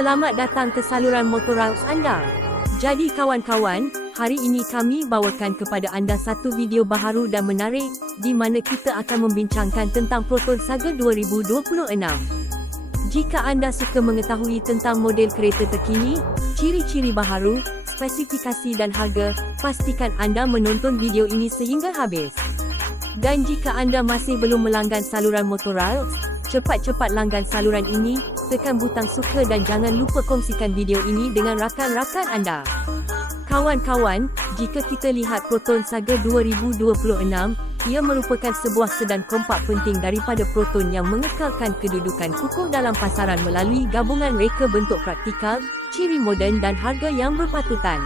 Selamat datang ke saluran Motorals anda. Jadi kawan-kawan, hari ini kami bawakan kepada anda satu video baharu dan menarik di mana kita akan membincangkan tentang Proton Saga 2026. Jika anda suka mengetahui tentang model kereta terkini, ciri-ciri baharu, spesifikasi dan harga, pastikan anda menonton video ini sehingga habis. Dan jika anda masih belum melanggan saluran Motorals, cepat-cepat langgan saluran ini, tekan butang suka dan jangan lupa kongsikan video ini dengan rakan-rakan anda. Kawan-kawan, jika kita lihat Proton Saga 2026, ia merupakan sebuah sedan kompak penting daripada Proton yang mengekalkan kedudukan kukuh dalam pasaran melalui gabungan reka bentuk praktikal, ciri moden dan harga yang berpatutan.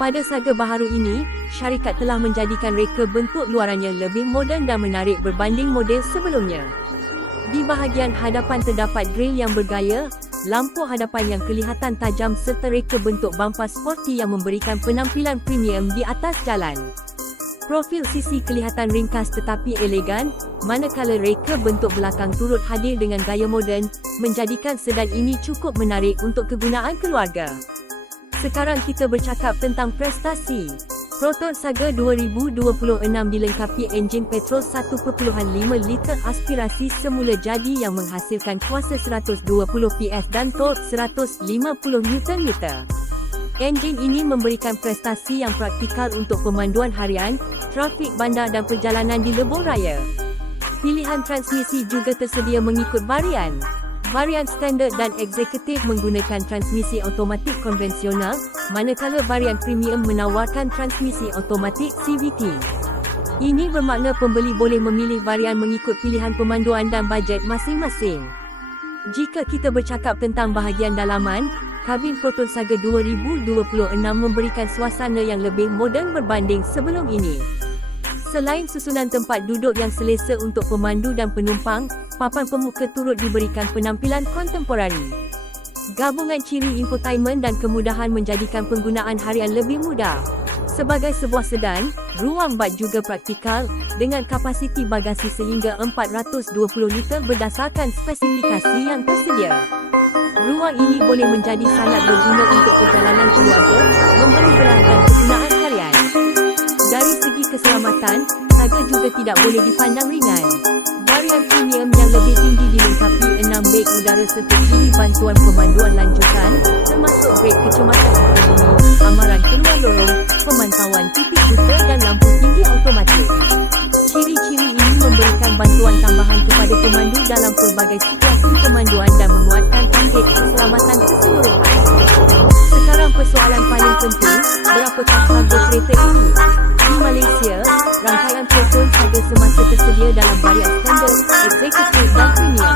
Pada Saga baharu ini, syarikat telah menjadikan reka bentuk luarannya lebih moden dan menarik berbanding model sebelumnya. Di bahagian hadapan terdapat grill yang bergaya, lampu hadapan yang kelihatan tajam serta reka bentuk bumper sporty yang memberikan penampilan premium di atas jalan. Profil sisi kelihatan ringkas tetapi elegan, manakala reka bentuk belakang turut hadir dengan gaya moden, menjadikan sedan ini cukup menarik untuk kegunaan keluarga. Sekarang kita bercakap tentang prestasi. Proton Saga 2026 dilengkapi enjin petrol 1.5 liter aspirasi semula jadi yang menghasilkan kuasa 120 PS dan torque 150 Nm. Enjin ini memberikan prestasi yang praktikal untuk pemanduan harian, trafik bandar dan perjalanan di lebuh raya. Pilihan transmisi juga tersedia mengikut varian. Varian standard dan eksekutif menggunakan transmisi automatik konvensional, manakala varian premium menawarkan transmisi automatik CVT. Ini bermakna pembeli boleh memilih varian mengikut pilihan pemanduan dan bajet masing-masing. Jika kita bercakap tentang bahagian dalaman, kabin Proton Saga 2026 memberikan suasana yang lebih moden berbanding sebelum ini. Selain susunan tempat duduk yang selesa untuk pemandu dan penumpang, papan pemuka turut diberikan penampilan kontemporari. Gabungan ciri infotainment dan kemudahan menjadikan penggunaan harian lebih mudah. Sebagai sebuah sedan, ruang bak juga praktikal, dengan kapasiti bagasi sehingga 420 liter berdasarkan spesifikasi yang tersedia. Ruang ini boleh menjadi sangat berguna untuk perjalanan keluarga, memberi pelanggan kegunaan harian. Dari segi keselamatan, Saga juga tidak boleh dipandang ringan. Varian premium yang lebih tinggi dilengkapi 6 beg udara serta ciri bantuan pemanduan lanjutan, termasuk brek kecemasan ekonomi, amaran keluar lorong, pemantauan titik buta dan lampu tinggi automatik. Ciri-ciri ini memberikan bantuan tambahan kepada pemandu dalam pelbagai situasi pemanduan dan menguatkan target keselamatan keseluruhan. Sekarang persoalan paling penting, berapakah harga kereta ini? Di Malaysia, rangkaian Proton Saga semasa tersedia dalam varian standard, eksekutif dan premium.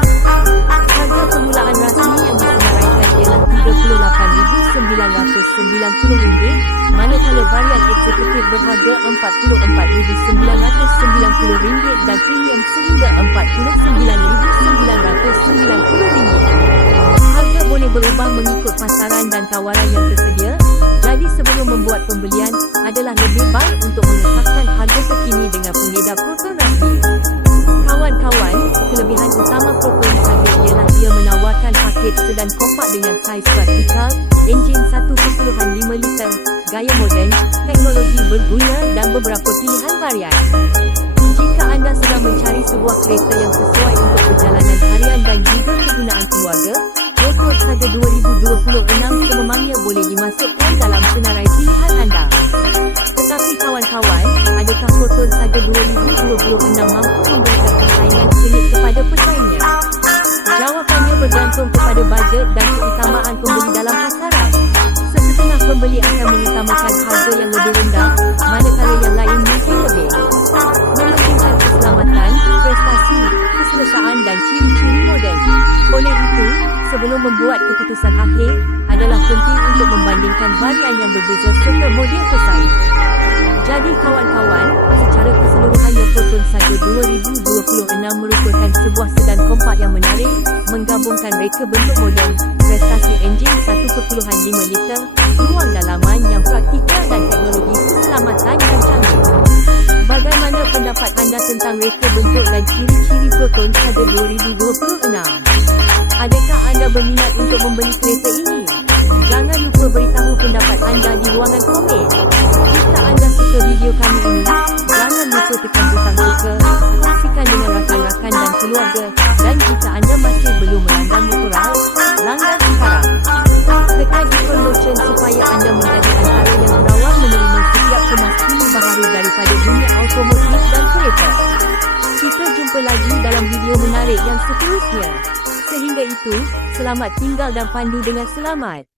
Harga permulaan rasmi yang disenaraikan ialah RM38,990, manakala varian eksekutif berharga RM44,990 dan premium sehingga RM49,990. Harga boleh berubah mengikut pasaran dan tawaran yang tersedia, jadi sebelum membuat pembelian, adalah lebih baik untuk menetapkan harga terkini dengan pengedar Proton rasmi. Kawan-kawan, kelebihan utama Proton Saga ialah ia menawarkan paket sedan kompak dengan saiz praktikal, enjin 1.5 liter, gaya moden, teknologi berguna dan beberapa pilihan varian. Jika anda sedang mencari sebuah kereta yang sesuai untuk perjalanan harian dan juga kegunaan keluarga, Proton Saga 2026 sememangnya boleh dimasukkan dalam senarai pilihan anda. Tetapi kawan-kawan, adakah Proton Saga 2026 mampu memberikan persaingan sengit kepada pesaingnya? Jawapannya bergantung kepada bajet dan keutamaan pembeli dalam pasaran. Sesetengah pembeli akan mengutamakan harga yang lebih rendah, manakala yang lain mungkin lebih mementingkan keselamatan, prestasi, keselesaan dan ciri-ciri moden. Oleh itu, sebelum membuat keputusan akhir, adalah penting untuk membandingkan varian yang berbeza serta model pesaing. Jadi kawan-kawan, secara keseluruhannya Proton Saga 2026 merupakan sebuah sedan kompak yang menarik, menggabungkan reka bentuk moden, prestasi enjin 1.5 liter, ruang dalaman yang praktikal dan teknologi keselamatan yang canggih. Bagaimana pendapat anda tentang reka bentuk dan ciri-ciri Proton Saga 2026? Adakah anda berminat untuk membeli kereta ini? Jangan lupa beritahu pendapat anda di ruangan komen. Jika anda suka video kami ini, jangan lupa tekan butang suka, kongsikan dengan rakan-rakan dan keluarga, dan jika anda masih belum melanggan Motoral, langgan sekarang. Tekan ikon lonceng supaya anda menjadi antara yang terawal menerima setiap kemaskinan baharu daripada dunia automotif dan kereta. Kita jumpa lagi dalam video menarik yang seterusnya. Sehingga itu, selamat tinggal dan pandu dengan selamat.